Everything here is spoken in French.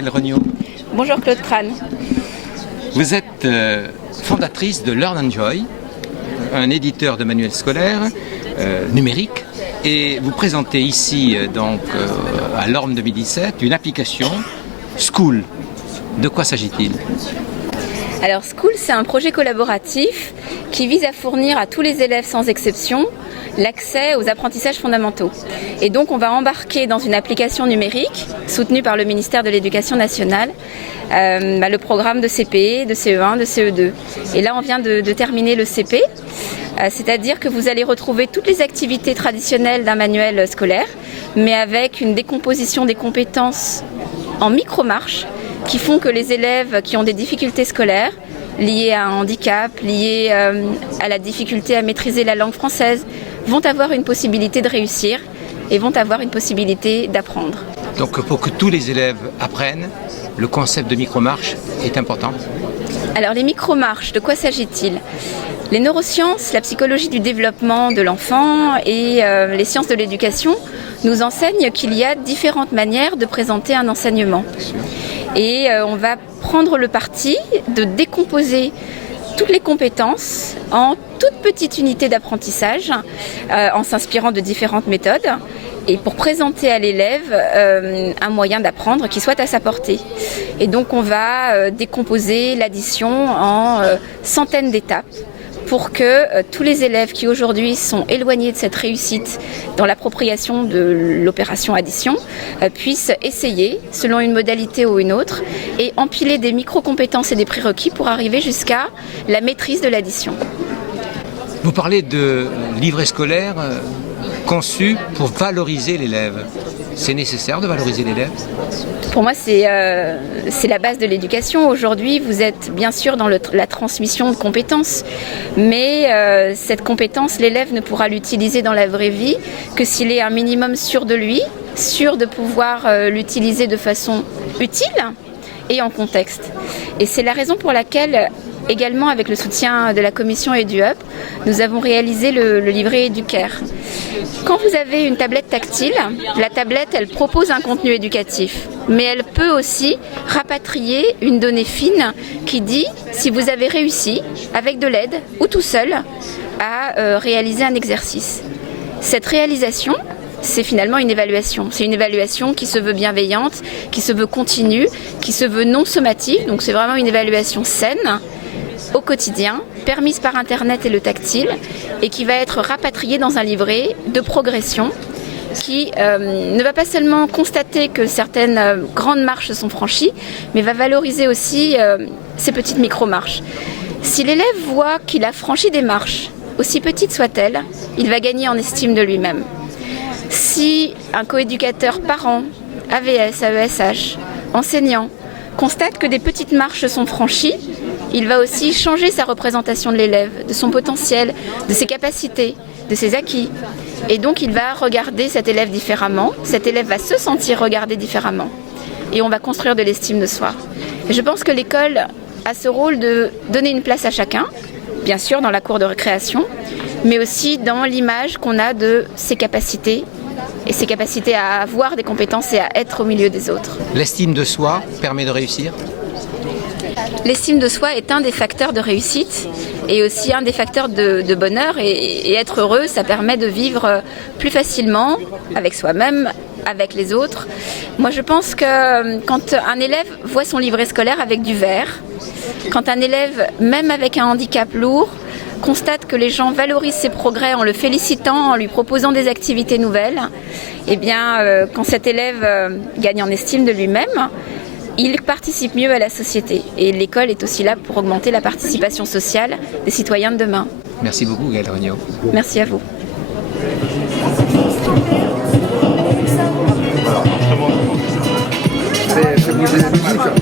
Gaëlle Regnault. Bonjour Claude Crane. Vous êtes fondatrice de Learn and Joy, un éditeur de manuels scolaires numériques, et vous présentez ici à l'Orme 2017 une application School. De quoi s'agit-il? Alors School, c'est un projet collaboratif qui vise à fournir à tous les élèves sans exception l'accès aux apprentissages fondamentaux. Et donc on va embarquer dans une application numérique soutenue par le ministère de l'Éducation nationale le programme de CP, de CE1, de CE2. Et là on vient de terminer le CP, c'est-à-dire que vous allez retrouver toutes les activités traditionnelles d'un manuel scolaire, mais avec une décomposition des compétences en micro-marches qui font que les élèves qui ont des difficultés scolaires liées à un handicap, liées à la difficulté à maîtriser la langue française, vont avoir une possibilité de réussir et vont avoir une possibilité d'apprendre. Donc pour que tous les élèves apprennent, le concept de micro-marche est important. Alors les micro-marches, de quoi s'agit-il? Les neurosciences, la psychologie du développement de l'enfant et les sciences de l'éducation nous enseignent qu'il y a différentes manières de présenter un enseignement. Et on va prendre le parti de décomposer toutes les compétences en toutes petites unités d'apprentissage en s'inspirant de différentes méthodes et pour présenter à l'élève un moyen d'apprendre qui soit à sa portée. Et donc on va décomposer l'addition en centaines d'étapes pour que tous les élèves qui aujourd'hui sont éloignés de cette réussite dans l'appropriation de l'opération addition puissent essayer selon une modalité ou une autre et empiler des micro-compétences et des prérequis pour arriver jusqu'à la maîtrise de l'addition. Vous parlez de livret scolaire conçu pour valoriser l'élève. C'est nécessaire de valoriser l'élève? Pour moi, c'est la base de l'éducation. Aujourd'hui, vous êtes bien sûr dans la transmission de compétences, mais cette compétence, l'élève ne pourra l'utiliser dans la vraie vie que s'il est un minimum sûr de lui, sûr de pouvoir l'utiliser de façon utile et en contexte. Et c'est la raison pour laquelle, également avec le soutien de la Commission EduUp, nous avons réalisé le livret Educare. Quand vous avez une tablette tactile, la tablette, elle propose un contenu éducatif, mais elle peut aussi rapatrier une donnée fine qui dit si vous avez réussi, avec de l'aide ou tout seul, à réaliser un exercice. Cette réalisation, c'est finalement une évaluation. C'est une évaluation qui se veut bienveillante, qui se veut continue, qui se veut non sommative, donc c'est vraiment une évaluation saine, au quotidien, permise par Internet et le tactile, et qui va être rapatriée dans un livret de progression qui ne va pas seulement constater que certaines grandes marches sont franchies, mais va valoriser aussi ces petites micro-marches. Si l'élève voit qu'il a franchi des marches, aussi petites soient-elles, il va gagner en estime de lui-même. Si un coéducateur parent, AVS, AESH, enseignant, constate que des petites marches sont franchies, il va aussi changer sa représentation de l'élève, de son potentiel, de ses capacités, de ses acquis. Et donc il va regarder cet élève différemment, cet élève va se sentir regardé différemment. Et on va construire de l'estime de soi. Et je pense que l'école a ce rôle de donner une place à chacun, bien sûr dans la cour de récréation, mais aussi dans l'image qu'on a de ses capacités, et ses capacités à avoir des compétences et à être au milieu des autres. L'estime de soi permet de réussir? L'estime de soi est un des facteurs de réussite et aussi un des facteurs de bonheur. Et être heureux, ça permet de vivre plus facilement avec soi-même, avec les autres. Moi, je pense que quand un élève voit son livret scolaire avec du vert, quand un élève, même avec un handicap lourd, constate que les gens valorisent ses progrès en le félicitant, en lui proposant des activités nouvelles, eh bien, quand cet élève gagne en estime de lui-même, il participe mieux à la société. Et l'école est aussi là pour augmenter la participation sociale des citoyens de demain. Merci beaucoup, Gaëlle Regnault. Merci à vous. C'est bouger la musique.